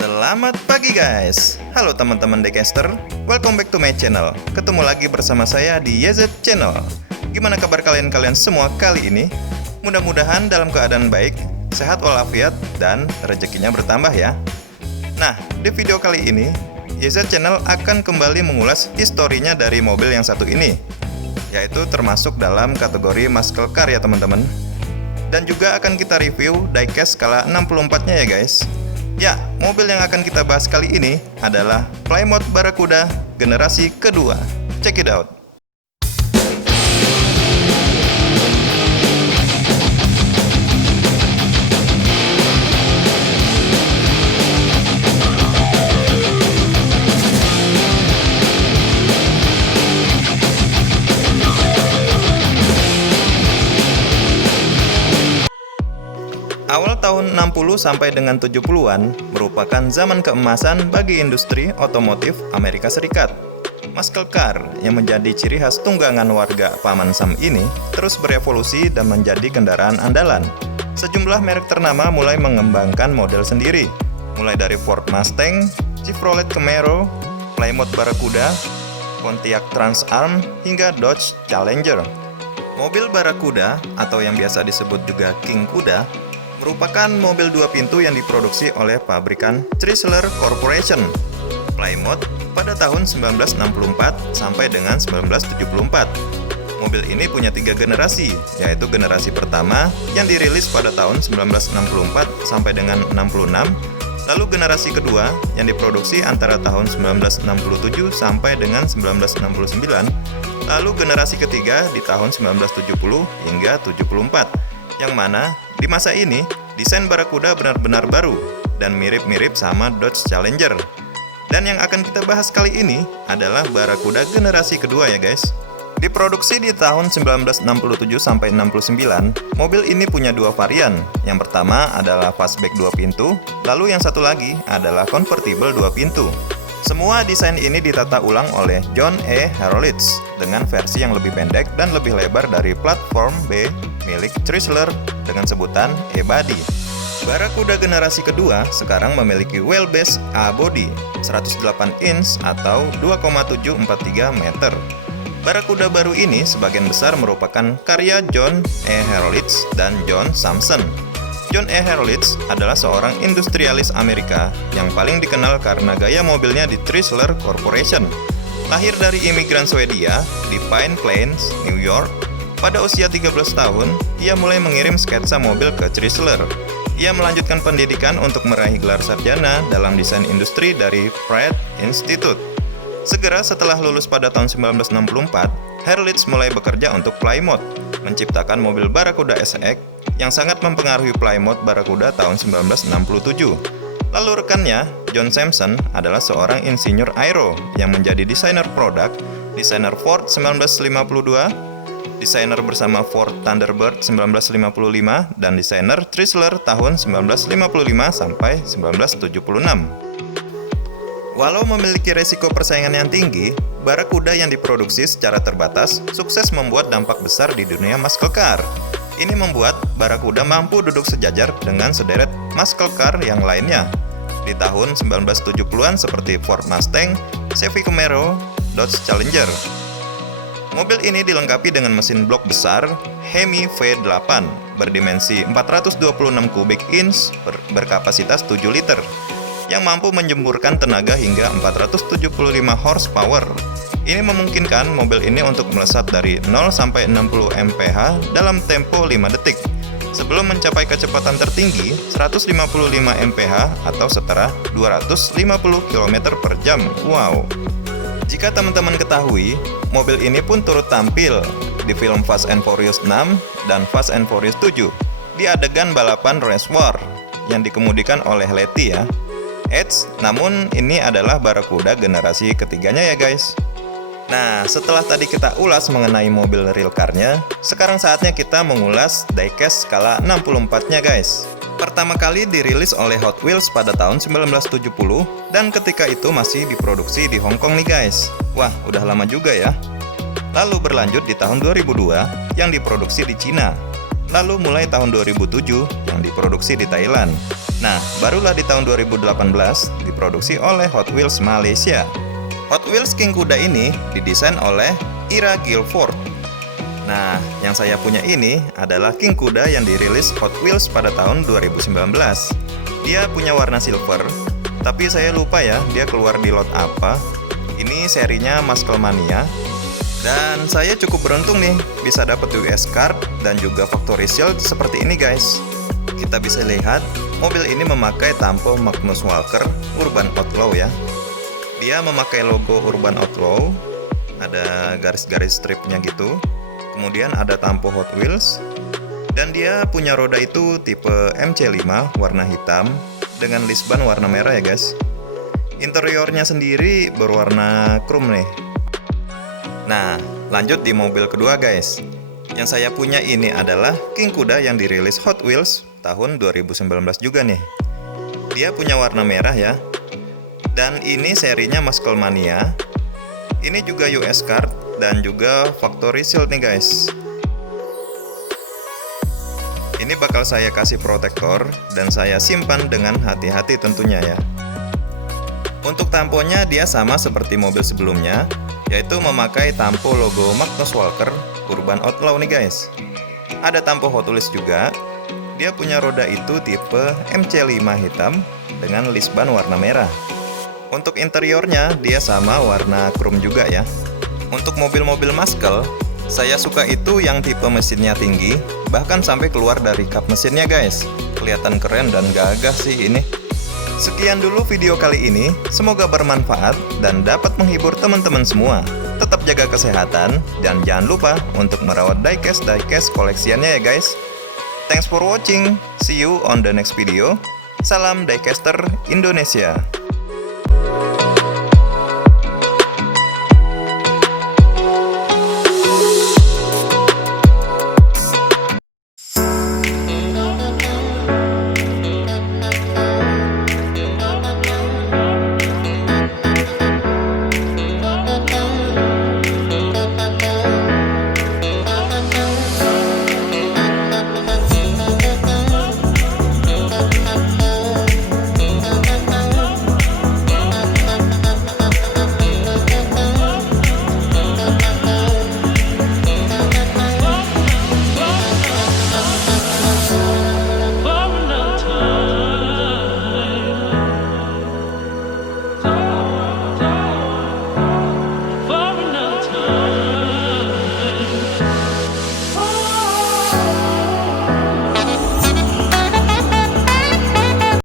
Selamat pagi guys. Halo teman-teman Decaster, welcome back to my channel. Ketemu lagi bersama saya di YZ Channel. Gimana kabar kalian semua kali ini? Mudah-mudahan dalam keadaan baik, sehat walafiat, dan rezekinya bertambah ya. Nah, di video kali ini YZ Channel akan kembali mengulas historinya dari mobil yang satu ini, yaitu termasuk dalam kategori muscle car ya teman-teman. Dan juga akan kita review diecast skala 64-nya ya guys. Ya, mobil yang akan kita bahas kali ini adalah Plymouth Barracuda generasi kedua. Check it out. Awal tahun 60 sampai dengan 70-an merupakan zaman keemasan bagi industri otomotif Amerika Serikat. Muscle car yang menjadi ciri khas tunggangan warga Paman Sam ini terus berevolusi dan menjadi kendaraan andalan. Sejumlah merek ternama mulai mengembangkan model sendiri, mulai dari Ford Mustang, Chevrolet Camaro, Plymouth Barracuda, Pontiac Trans Am, hingga Dodge Challenger. Mobil Barracuda atau yang biasa disebut juga King Kuda merupakan mobil dua pintu yang diproduksi oleh pabrikan Chrysler Corporation, Plymouth pada tahun 1964 sampai dengan 1974. Mobil ini punya tiga generasi, yaitu generasi pertama yang dirilis pada tahun 1964 sampai dengan 66, lalu generasi kedua yang diproduksi antara tahun 1967 sampai dengan 1969, lalu generasi ketiga di tahun 1970 hingga 74. Yang mana di masa ini desain Barracuda benar-benar baru dan mirip-mirip sama Dodge Challenger. Dan yang akan kita bahas kali ini adalah Barracuda generasi kedua ya guys. Diproduksi di tahun 1967 sampai 69, mobil ini punya dua varian. Yang pertama adalah fastback dua pintu, lalu yang satu lagi adalah convertible dua pintu. Semua desain ini ditata ulang oleh John E. Harrolitz dengan versi yang lebih pendek dan lebih lebar dari platform B milik Chrysler dengan sebutan E-Body. Barracuda generasi kedua sekarang memiliki wheelbase A-Body 108 inch atau 2,743 meter. Barracuda baru ini sebagian besar merupakan karya John E. Harrolitz dan John Sampson. John E. Harrolitz adalah seorang industrialis Amerika yang paling dikenal karena gaya mobilnya di Chrysler Corporation. Lahir dari imigran Swedia di Pine Plains, New York, pada usia 13 tahun, ia mulai mengirim sketsa mobil ke Chrysler. Ia melanjutkan pendidikan untuk meraih gelar sarjana dalam desain industri dari Pratt Institute. Segera setelah lulus pada tahun 1964, Harrolitz mulai bekerja untuk Plymouth, menciptakan mobil Barracuda SX yang sangat mempengaruhi Plymouth Barracuda tahun 1967. Lalu rekannya, John Sampson, adalah seorang insinyur aero yang menjadi desainer produk, desainer Ford 1952, desainer bersama Ford Thunderbird 1955, dan desainer Chrysler tahun 1955 sampai 1976. Walau memiliki resiko persaingan yang tinggi, Barracuda yang diproduksi secara terbatas sukses membuat dampak besar di dunia muscle car. Ini membuat Barracuda mampu duduk sejajar dengan sederet muscle car yang lainnya di tahun 1970-an seperti Ford Mustang, Chevy Camaro, Dodge Challenger. Mobil ini dilengkapi dengan mesin blok besar Hemi V8 berdimensi 426 kubik inch berkapasitas 7 liter yang mampu menjemburkan tenaga hingga 475 horsepower. Ini memungkinkan mobil ini untuk melesat dari 0 sampai 60 mph dalam tempo 5 detik sebelum mencapai kecepatan tertinggi 155 mph atau setara 250 km per jam. Wow. Jika teman-teman ketahui, mobil ini pun turut tampil di film Fast and Furious 6 dan Fast and Furious 7 di adegan balapan race war yang dikemudikan oleh Letty ya. Namun ini adalah Barracuda generasi ketiganya ya guys. Nah, setelah tadi kita ulas mengenai mobil real car-nya, sekarang saatnya kita mengulas diecast skala 64-nya guys. Pertama kali dirilis oleh Hot Wheels pada tahun 1970 dan ketika itu masih diproduksi di Hong Kong nih guys. Wah, udah lama juga ya. Lalu berlanjut di tahun 2002 yang diproduksi di Cina. Lalu mulai tahun 2007 yang diproduksi di Thailand. Nah, barulah di tahun 2018 diproduksi oleh Hot Wheels Malaysia. Hot Wheels King Kuda ini didesain oleh Ira Guilford. Nah, yang saya punya ini adalah King Kuda yang dirilis Hot Wheels pada tahun 2019. Dia punya warna silver, tapi saya lupa ya dia keluar di lot apa. Ini serinya Musclemania. Dan saya cukup beruntung nih bisa dapat US card dan juga factory shield seperti ini guys. Kita bisa lihat mobil ini memakai tampo Magnus Walker Urban Outlaw ya. Dia memakai logo Urban Outlaw, ada garis-garis stripnya gitu. Kemudian ada tampo Hot Wheels. Dan dia punya roda itu tipe MC5 warna hitam dengan list ban warna merah ya guys. Interiornya sendiri berwarna chrome nih. Nah, lanjut di mobil kedua guys. Yang saya punya ini adalah King Kuda yang dirilis Hot Wheels tahun 2019 juga nih. Dia punya warna merah ya. Dan ini serinya Musclemania. Ini juga US card dan juga factory shield nih guys. Ini bakal saya kasih protektor dan saya simpan dengan hati-hati tentunya ya. Untuk tamponya dia sama seperti mobil sebelumnya, yaitu memakai tampo logo Magnus Walker Urban Outlaw nih guys. Ada tampo Hot Wheels juga. Dia punya roda itu tipe MC5 hitam dengan list ban warna merah. Untuk interiornya dia sama warna chrome juga ya. Untuk mobil-mobil Muscle, saya suka itu yang tipe mesinnya tinggi, bahkan sampai keluar dari kap mesinnya guys. Kelihatan keren dan gagah sih ini. Sekian dulu video kali ini, semoga bermanfaat dan dapat menghibur teman-teman semua. Tetap jaga kesehatan dan jangan lupa untuk merawat diecast koleksiannya ya guys. Thanks for watching, see you on the next video. Salam Diecaster Indonesia.